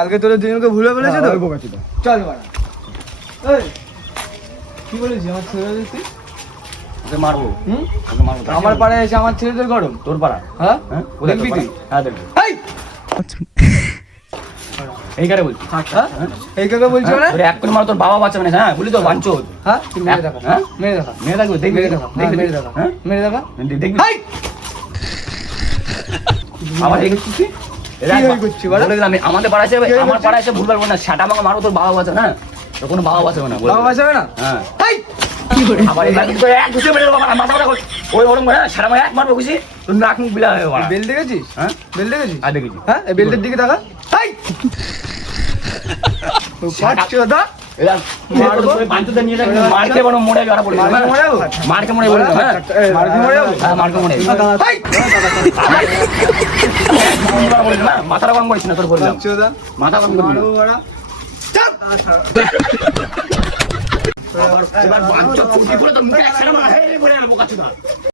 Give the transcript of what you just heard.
কালকে তোদের দুজনকে ভুলে ফেলেছে তো চল বাড়া। এই কি বলেছিস আমার ছেলেদের তুই ওকে মারবো। হুম ওকে মারবো। আমার পাড়ায় এসে আমার ছেলেদের গরম তোর পাড়া? হ্যাঁ হ্যাঁ দেখবি তুই? হ্যাঁ দেখবি। এই এই কারে বলছি? হ্যাঁ এই কাকে বলছি মানে তোর এক করে মারো তোর বাবা বাঁচাবে না। হ্যাঁ বলি তো বাঞ্চোদ। হ্যাঁ তুই মেরে দেখা হ্যাঁ? মেরে দেখা মেয়ে থাকবে দেখবি মেরে দেখা দেখবি মেরে দেখা হ্যাঁ মেরে দেখা দেখবি। এই আমার এই করছিস তুই? কি হয়ে করছিস বাড়া? বলে দিলাম আমাদের পাড়ায় এসে কি হয়ে আমার করছিস? পাড়ায় এসে ভুলবার বল না। সেটা আমাকে মারো তোর বাবা বাঁচাবে না। তোর কোনো বাবা বাঁচাবে না। বলে বাবা দিলাম। বাঁচাবে না হ্যাঁ এই আবার এবার কিন্তু এক ঘুষে মেরে দেবো আমার মাথা মাথা ওই ওরম করে সারা মাস এক মারবো ঘুষি তোর নাক মুখ বিলা হয়ে যাবে। বেল দেখেছিস হ্যাঁ বেল দেখেছিস আর দেখেছি হ্যাঁ এই বেলটার দিকে দেখা এই ও পাঁচটা এরা মারবো। বাঞ্চুদের নিয়ে যাবে মারকে বড় মোড়ে যারা পড়ে মারকে মোড়ে যাবো? মারকে মোড়ে বলে হ্যাঁ মারকে মোড়ে যাবো? হ্যাঁ মারকে মোড়ে এই মাথাটা কম করিস না তোর বললাম চোদা মাথা কম করবি না। মারবো বাড়া চাপ এবার বাঞ্চ চুটি করে তোর মুখে এক সারা মারা হে বলে বোকা চোদা।